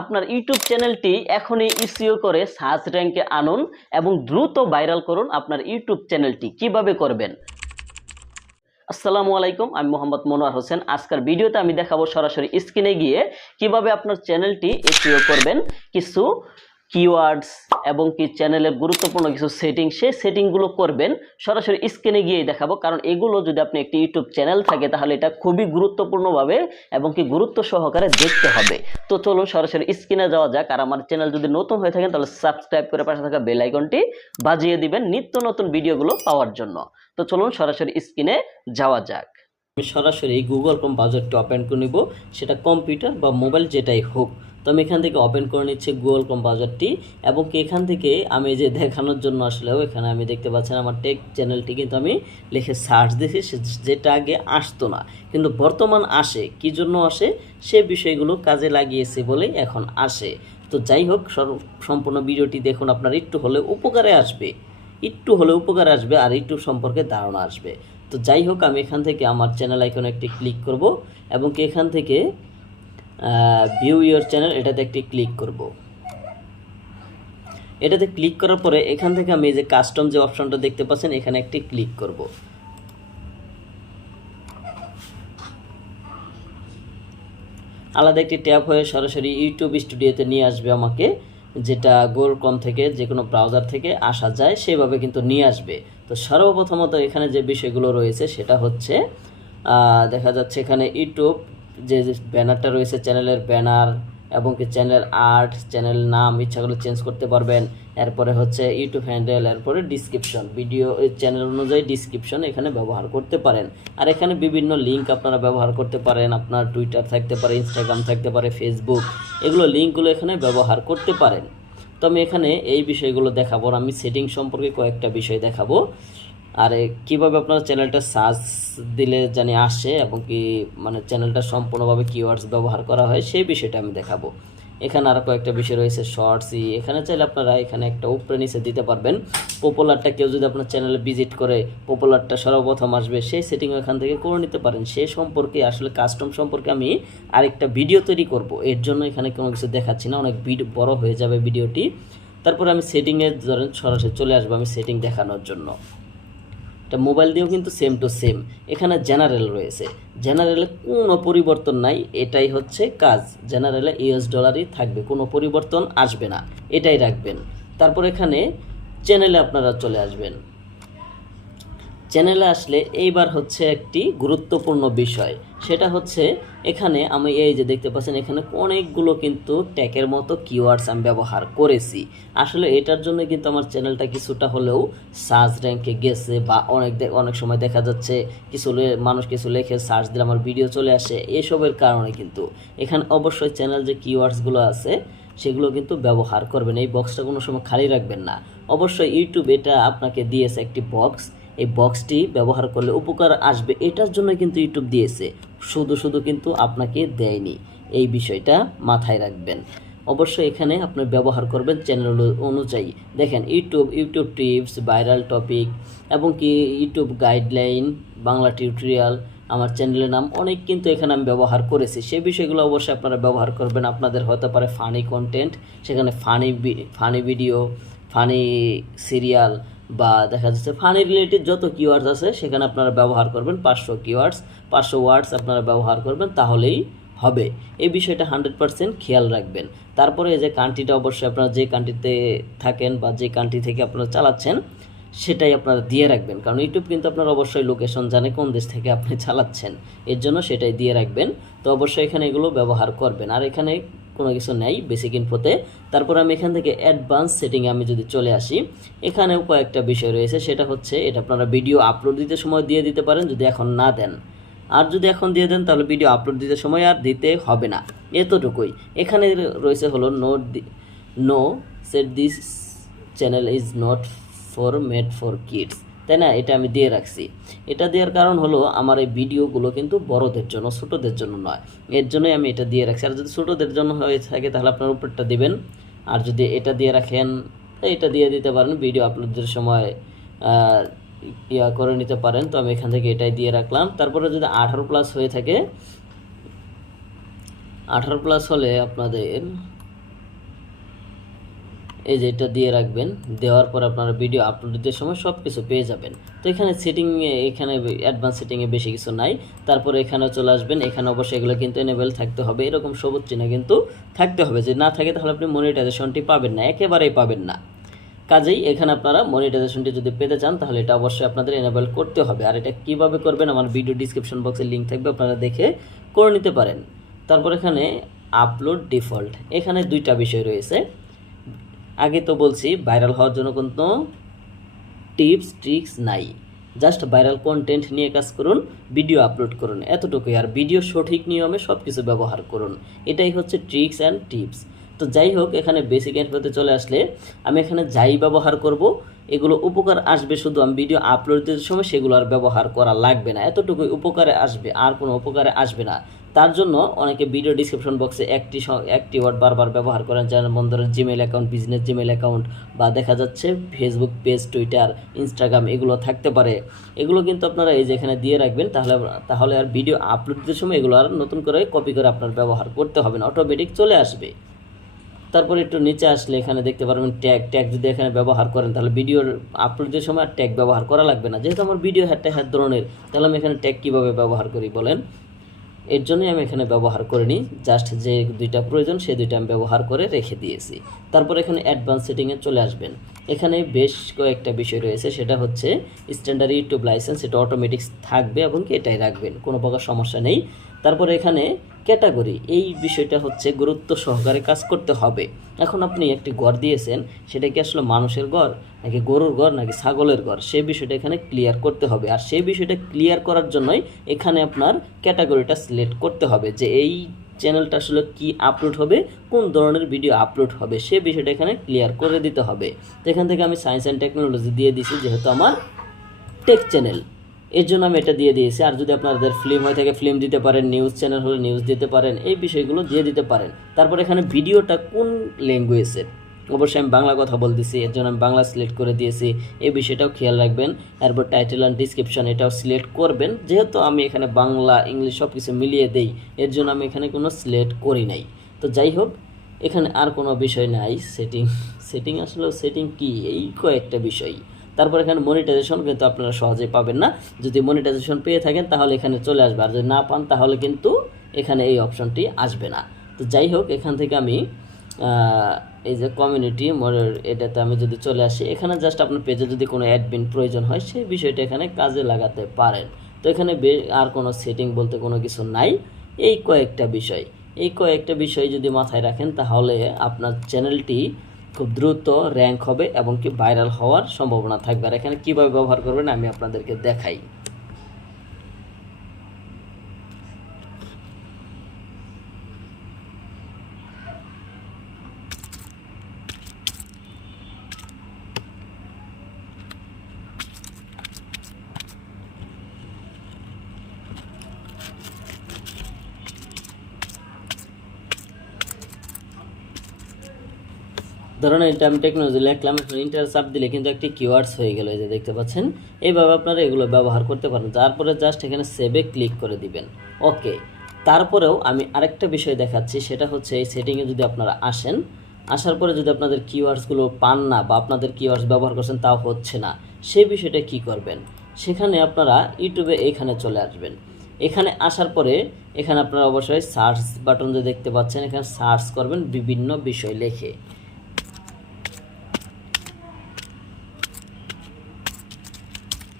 আপনার ইউটিউব চ্যানেলটি এখনই ইসিও করে সার্চ র্যাঙ্কে আনুন এবং দ্রুত ভাইরাল করুন আপনার ইউটিউব চ্যানেলটি। কীভাবে করবেন? আসসালামু আলাইকুম, আমি মোহাম্মদ মনোয়ার হোসেন। আজকের ভিডিওতে আমি দেখাবো সরাসরি স্ক্রিনে গিয়ে কীভাবে আপনার চ্যানেলটি এসিও করবেন। কিছু কিওয়ার্ডস এবং কি চ্যানেলের গুরুত্বপূর্ণ কিছু সেটিং সেই সেটিংগুলো করবেন। সরাসরি স্ক্রিনে গিয়েই দেখাবো, কারণ এগুলো যদি আপনি একটি ইউটিউব চ্যানেল থাকে, তাহলে এটা খুবই গুরুত্বপূর্ণভাবে এবং কি গুরুত্ব সহকারে দেখতে হবে। তো চলুন সরাসরি স্ক্রিনে যাওয়া যাক, আর আমার চ্যানেল যদি নতুন হয়ে থাকেন, তাহলে সাবস্ক্রাইব করে পাশে থাকা বেল আইকনটি বাজিয়ে দিবেন নিত্য নতুন ভিডিওগুলো পাওয়ার জন্য। তো চলুন সরাসরি স্ক্রিনে যাওয়া যাক। আমি সরাসরি গুগল ক্রোম ব্রাউজারটি ওপেন করে নিব। সেটা কম্পিউটার বা মোবাইল যেটাই হোক। তো আমি এখান থেকে ওপেন করে নিচ্ছি গুগল ক্রোম ব্রাউজারটি এবং এখান থেকে আমি যে দেখানোর জন্য আসলেও এখানে আমি দেখতে পাচ্ছেন আমার টেক চ্যানেলটি কিন্তু আমি লিখে সার্চ দিয়েছি, সে- যেটা আগে আসতো না। কিন্তু বর্তমান আসে, কি জন্য আসে? সে বিষয়গুলো কাজে লাগিয়েছে বলে এখন আসে। তো যাই হোক সম্পূর্ণ ভিডিওটি দেখুন, আপনার একটু হলে উপকারে আসবে। একটু হলে উপকারে আসবে আর একটু সম্পর্কে ধারণা আসবে। তো যাই হোক, আমি এখান থেকে আমার চ্যানেল আইকনে একটি ক্লিক করব এবং এখান থেকে ভিউ ইয়োর চ্যানেল এটাতে একটি ক্লিক করব। এটাতে ক্লিক করার পরে এখান থেকে আমি যে কাস্টম যে অপশনটা দেখতে পাচ্ছেন, এখানে একটি ক্লিক করব। আলাদা একটি ট্যাব হয়ে সরাসরি ইউটিউব স্টুডিওতে নিয়ে আসবে আমাকে, যেটা গোল কম থেকে যে কোনো ব্রাউজার থেকে আসা যায়, সেভাবে কিন্তু নিয়ে আসবে। তো সর্বপ্রথমত এখানে যে বিষয়গুলো রয়েছে, সেটা হচ্ছে দেখা যাচ্ছে এখানে ইউটিউব যে ব্যানারটা রয়েছে, চ্যানেলের ব্যানার এবং কি চ্যানেল আর্ট, চ্যানেল নাম ইচ্ছা করলে চেঞ্জ করতে পারবেন। এরপরে হচ্ছে ইউটিউব হ্যান্ডেল, এরপরে ডিসক্রিপশন। ভিডিও চ্যানেল অনুযায়ী ডিসক্রিপশন এখানে ব্যবহার করতে পারেন। আর এখানে বিভিন্ন লিঙ্ক আপনারা ব্যবহার করতে পারেন। আপনার টুইটার থাকতে পারে, ইনস্টাগ্রাম থাকতে পারে, ফেসবুক, এগুলো লিঙ্কগুলো এখানে ব্যবহার করতে পারেন। তো আমি এখানে এই বিষয়গুলো দেখাবো আমি সেটিং সম্পর্কে কয়েকটা বিষয় দেখাবো। আর কীভাবে আপনার চ্যানেলটা সার্চ দিলে জানি আসে এবং কি মানে চ্যানেলটা সম্পূর্ণভাবে কিওয়ার্ডস ব্যবহার করা হয়, সেই বিষয়টা আমি দেখাবো। এখানে আরও কয়েকটা বিষয় রয়েছে শর্টসই এখানে চাইলে আপনারা এখানে একটা উপরে নিচে দিতে পারবেন। পপুলারটা কেউ যদি আপনার চ্যানেলে ভিজিট করে পপুলারটা সর্বপ্রথম আসবে, সেই সেটিং এখান থেকে করে নিতে পারেন। সেই সম্পর্কে, আসলে কাস্টম সম্পর্কে আমি আরেকটা ভিডিও তৈরি করব। এর জন্য এখানে কোনো কিছু দেখাচ্ছি না, অনেক বড় হয়ে যাবে ভিডিওটি তারপরে আমি সেটিংয়ে ধরেন সরাসরি চলে আসব আমি সেটিং দেখানোর জন্য। এটা মোবাইল দিয়েও কিন্তু সেম টু সেম এখানে জেনারেল রয়েছে। জেনারেলে কোনো পরিবর্তন নাই, এটাই হচ্ছে কাজ। জেনারেলে ইউএস ডলারই থাকবে, কোনো পরিবর্তন আসবে না। এটাই রাখবেন। তারপর এখানে চ্যানেলে আপনারা চলে আসবেন। চ্যানেলে আসলে এইবার হচ্ছে একটি গুরুত্বপূর্ণ বিষয়। সেটা হচ্ছে এখানে আমি এই যে দেখতে পাচ্ছেন, এখানে অনেকগুলো কিন্তু ট্যাকের মতো কিওয়ার্ডস আমি ব্যবহার করেছি। আসলে এটার জন্য কিন্তু আমার চ্যানেলটা কিছুটা হলেও সার্চ র্যাঙ্কে গেছে বা অনেক অনেক সময় দেখা যাচ্ছে কিছু মানুষ কিছু লেখে সার্চ দিলে আমার ভিডিও চলে আসে, এসবের কারণে কিন্তু। এখানে অবশ্যই চ্যানেল যে কিওয়ার্ডসগুলো আছে, সেগুলো কিন্তু ব্যবহার করবেন। এই বক্সটা কোনো সময় খালি রাখবেন না। অবশ্যই ইউটিউব এটা আপনাকে দিয়েছে একটি বক্স এই বক্সটি ব্যবহার করলে উপকার আসবে, এটার জন্য কিন্তু ইউটিউব দিয়েছে। শুধু শুধু কিন্তু আপনাকে দেয়নি, এই বিষয়টা মাথায় রাখবেন। অবশ্যই এখানে আপনি ব্যবহার করবেন চ্যানেল অনু- অনুযায়ী। দেখেন YouTube YouTube tips viral topic এবং কি ইউটিউব গাইডলাইন বাংলা টিউটোরিয়াল আমার চ্যানেলের নাম, অনেক কিন্তু এখানে আমি ব্যবহার করেছি। সেই বিষয়গুলো অবশ্যই আপনারা ব্যবহার করবেন। আপনাদের হতে পারে ফানি কন্টেন্ট সেখানে funny funny video funny serial বা দেখা যাচ্ছে ফানি রিলেটেড যত কিওয়ার্ডস আছে, সেখানে আপনারা ব্যবহার করবেন পাঁচশো কিওয়ার্ডস পাঁচশো ওয়ার্ডস আপনারা ব্যবহার করবেন, তাহলেই হবে। এই বিষয়টা হান্ড্রেড পার্সেন্ট খেয়াল রাখবেন। তারপরে যে কান্ট্রিটা অবশ্যই আপনারা যে কান্ট্রিতে থাকেন বা যে কান্ট্রি থেকে আপনারা চালাচ্ছেন, সেটাই আপনারা দিয়ে রাখবেন। কারণ ইউটিউব কিন্তু আপনার অবশ্যই লোকেশন জানে কোন দেশ থেকে আপনি চালাচ্ছেন। এর জন্য সেটাই দিয়ে রাখবেন। তো অবশ্যই এখানে এগুলো ব্যবহার করবেন। আর এখানে কোনো কিছু নেই বেসিক ইনফোতে তারপর আমি এখান থেকে অ্যাডভান্স সেটিংয়ে আমি যদি চলে আসি, এখানেও কয়েকটা বিষয় রয়েছে। সেটা হচ্ছে, এটা আপনারা ভিডিও আপলোড দিতে সময় দিয়ে দিতে পারেন, যদি এখন না দেন। আর যদি এখন দিয়ে দেন, তাহলে ভিডিও আপলোড দিতে সময় আর দিতে হবে না। এতটুকুই। এখানে রয়েছে হলো note no set this channel is not for made for kids তাই না? এটা আমি দিয়ে রাখছি। এটা দেওয়ার কারণ হলো আমার এই ভিডিওগুলো কিন্তু বড়দের জন্য, ছোটদের জন্য নয়। এর জন্যই আমি এটা দিয়ে রাখছি। আর যদি ছোটদের জন্য হয়ে থাকে তাহলে আপনার উপরটা দিবেন। আর যদি এটা দিয়ে রাখেন এটা দিয়ে দিতে পারেন। ভিডিও আপলোডের সময় ইয়া করে নিতে পারেন। তো আমি এখান থেকে এটাই দিয়ে রাখলাম। তারপরে যদি আঠারো প্লাস হয়ে থাকে, আঠারো প্লাস হলে আপনাদের এই যে এটা দিয়ে রাখবেন, দেওয়ার পর আপনারা ভিডিও আপলোডের সময় সব কিছু পেয়ে যাবেন। তো এখানে সেটিং এখানে অ্যাডভান্স সেটিংয়ে বেশি কিছু নাই। তারপরে এখানে চলে আসবেন, এখানে অবশ্যই এগুলো কিন্তু এনেবেল থাকতে হবে। এরকম সবুজ চিহ্ন কিন্তু থাকতে হবে। যে না থাকে তাহলে আপনি মনিটাইজেশনটি পাবেন না, একেবারেই পাবেন না। কাজেই এখানে আপনারা মনিটাইজেশনটি যদি পেতে চান, তাহলে এটা অবশ্যই আপনাদের এনেবেল করতে হবে। আর এটা কীভাবে করবেন, আমার ভিডিও ডিসক্রিপশন বক্সে লিঙ্ক থাকবে, আপনারা দেখে করে নিতে পারেন। তারপর এখানে আপলোড ডিফল্ট এখানে দুইটা বিষয় রয়েছে। আগে তো বলছি ভাইরাল হওয়ার জন্য কিন্তু টিপস ট্রিক্স নাই। জাস্ট ভাইরাল কন্টেন্ট নিয়ে কাজ করুন ভিডিও আপলোড করুন। এতটুকুই। আর ভিডিও সঠিক নিয়মে সব কিছু ব্যবহার করুন। এটাই হচ্ছে ট্রিক্স অ্যান্ড টিপস তো যাই হোক, এখানে বেসিক ইনফোতে চলে আসলে আমি এখানে যাই ব্যবহার করব, এগুলো উপকার আসবে শুধু আমি ভিডিও আপলোড দিতে সময় সেগুলো আর ব্যবহার করা লাগবে না। এতটুকুই উপকারে আসবে, আর কোনো উপকারে আসবে না। তার জন্য অনেকে ভিডিও ডিসক্রিপশন বক্সে একটি একটি ওয়ার্ড বারবার ব্যবহার করেন যেমন বন্ধুরা Gmail account business Gmail account বা দেখা যাচ্ছে ফেসবুক পেজ টুইটার ইনস্টাগ্রাম এগুলো থাকতে পারে। এগুলো কিন্তু আপনারা এই যে এখানে দিয়ে রাখবেন, তাহলে তাহলে আর ভিডিও আপলোড দিতে সময় এগুলো আর নতুন করে কপি করে আপনার ব্যবহার করতে হবে না অটোমেটিক চলে আসবে। তারপর একটু নিচে আসলে এখানে দেখতে পারবেন ট্যাগ ট্যাগ যদি এখানে ব্যবহার করেন, তাহলে ভিডিওর আপলোডের সময় ট্যাগ ব্যবহার করা লাগবে না। যেহেতু আমার ভিডিও হ্যাটটা হ্যাট ধরনের, তাহলে আমি এখানে ট্যাগ কীভাবে ব্যবহার করি বলেন? এর জন্যই আমি এখানে ব্যবহার করিনি জাস্ট যে দুইটা প্রয়োজন সেই দুইটা আমি ব্যবহার করে রেখে দিয়েছি। তারপর এখানে অ্যাডভান্স সেটিংয়ে চলে আসবেন। এখানে বেশ কয়েকটা বিষয় রয়েছে, সেটা হচ্ছে স্ট্যান্ডার্ড ইউটিউব লাইসেন্স এটা অটোমেটিক থাকবে এবং এটাই রাখবেন, কোনো প্রকার সমস্যা নেই। তারপরে এখানে ক্যাটাগরি, এই বিষয়টা হচ্ছে গুরুত্ব সহকারে কাজ করতে হবে। এখন আপনি একটি ঘর দিয়েছেন, সেটা কি আসলে মানুষের ঘর নাকি গরুর ঘর নাকি ছাগলের ঘর সেই বিষয়টা এখানে ক্লিয়ার করতে হবে। আর সেই বিষয়টা ক্লিয়ার করার জন্যই এখানে আপনার ক্যাটাগরিটা সিলেক্ট করতে হবে যে এই চ্যানেলটা আসলে কি আপলোড হবে, কোন ধরনের ভিডিও আপলোড হবে, সে বিষয়টা এখানে ক্লিয়ার করে দিতে হবে। তো এখান থেকে আমি সায়েন্স অ্যান্ড টেকনোলজি দিয়ে দিছি, যেহেতু আমার টেক চ্যানেল এর জন্য আমি এটা দিয়ে দিয়েছি। আর যদি আপনাদের ফিল্ম হয়ে থাকে ফিল্ম দিতে পারেন নিউজ চ্যানেল হলে নিউজ দিতে পারেন, এই বিষয়গুলো দিয়ে দিতে পারেন। তারপর এখানে ভিডিওটা কোন ল্যাঙ্গুয়েজের অবশ্যই আমি বাংলা কথা বলতেছি, এর জন্য আমি বাংলা সিলেক্ট করে দিয়েছি। এই বিষয়টাও খেয়াল রাখবেন। এরপর টাইটেল অ্যান্ড ডিসক্রিপশন এটাও সিলেক্ট করবেন। যেহেতু আমি এখানে বাংলা ইংলিশ সব কিছু মিলিয়ে দেই, এর জন্য আমি এখানে কোনো সিলেক্ট করি নাই। তো যাই হোক, এখানে আর কোনো বিষয় নাই। সেটিং সেটিং আসলে সেটিং কি? এই কয়েকটা বিষয়। তারপর এখানে মনিটাইজেশন কিন্তু আপনারা সহজেই পাবেন না। যদি মনিটাইজেশন পেয়ে থাকেন, তাহলে এখানে চলে আসবে। আর যদি না পান, তাহলে কিন্তু এখানে এই অপশনটি আসবে না। তো যাই হোক, এখান থেকে আমি এই যে কমিউনিটি এটাতে আমি যদি চলে আসি, এখানে জাস্ট আপনার পেজে যদি কোনো অ্যাডমিন প্রয়োজন হয়, সেই বিষয়টা এখানে কাজে লাগাতে পারেন। তো এখানে আর কোনো সেটিং বলতে কোনো কিছু নাই। এই কয়েকটা বিষয়। এই কয়েকটা বিষয় যদি মাথায় রাখেন, তাহলে আপনার চ্যানেলটি খুব দ্রুত র্যাঙ্ক হবে এবং কি ভাইরাল হওয়ার সম্ভাবনা থাকবে। আর এখানে কীভাবে ব্যবহার করবেন আমি আপনাদেরকে দেখাই। ধরুন এটা আমি টেকনোলজি লিখলাম এখন ইন্টার চাপ দিলে কিন্তু একটি কিওয়ার্ডস হয়ে গেল, এই যে দেখতে পাচ্ছেন। এইভাবে আপনারা এগুলো ব্যবহার করতে পারেন। তারপরে জাস্ট এখানে সেভে ক্লিক করে দিবেন। ওকে তারপরেও আমি আরেকটা বিষয় দেখাচ্ছি, সেটা হচ্ছে এই সেটিংয়ে যদি আপনারা আসেন, আসার পরে যদি আপনাদের কিওয়ার্ডসগুলো পান না বা আপনাদের কিওয়ার্ডস ব্যবহার করছেন তাও হচ্ছে না, সেই বিষয়টা কি করবেন? সেখানে আপনারা ইউটিউবে এখানে চলে আসবেন। এখানে আসার পরে এখানে আপনারা অবশ্যই সার্চ বাটন যে দেখতে পাচ্ছেন, এখানে সার্চ করবেন বিভিন্ন বিষয় লেখে।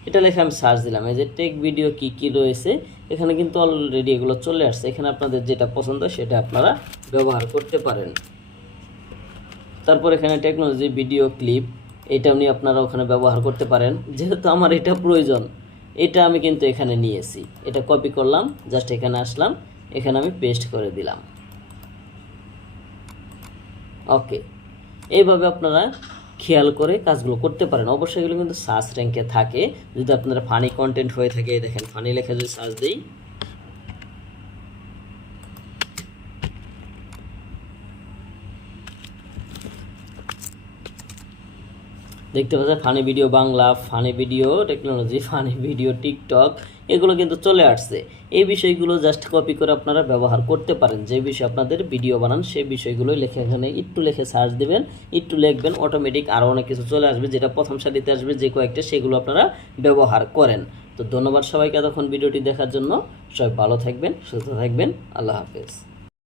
এটা লেখে আমি সার্চ দিলাম। এই যে টেক ভিডিও কি কি রয়েছে, এখানে কিন্তু অলরেডি এগুলো চলে আসছে। এখানে আপনাদের যেটা পছন্দ সেটা আপনারা ব্যবহার করতে পারেন। তারপর এখানে টেকনোলজি ভিডিও ক্লিপ এটা নিয়ে আপনারা ওখানে ব্যবহার করতে পারেন। যেহেতু আমার এটা প্রয়োজন, এটা আমি কিন্তু এখানে নিয়েছি। এটা কপি করলাম জাস্ট এখানে আসলাম, এখানে আমি পেস্ট করে দিলাম। ওকে এইভাবে আপনারা খেয়াল করে কাজগুলো করতে পারেন। অবশ্যই এগুলো কিন্তু সার্চ র্যাঙ্কে থাকে। যদি আপনারা ফানি কন্টেন্ট হয়ে থাকে, দেখেন ফানি লেখা যদি সার্চ দিই। দেখতে পাচ্ছেন funny video Bangla funny video technology funny video TikTok এগুলো কিন্তু চলে আসছে। এই বিষয়গুলো জাস্ট কপি করে আপনারা ব্যবহার করতে পারেন। যে বিষয়ে আপনাদের ভিডিও বানান, সেই বিষয়গুলো লেখে এখানে একটু লেখে সার্চ দেবেন, একটু লিখবেন অটোমেটিক আরও অনেক কিছু চলে আসবে, যেটা প্রথম সারিতে আসবে, যে কয়েকটা, সেগুলো আপনারা ব্যবহার করেন। তো ধন্যবাদ সবাইকে এতক্ষণ ভিডিওটি দেখার জন্য। সবাই ভালো থাকবেন, সুস্থ থাকবেন। আল্লাহ হাফেজ।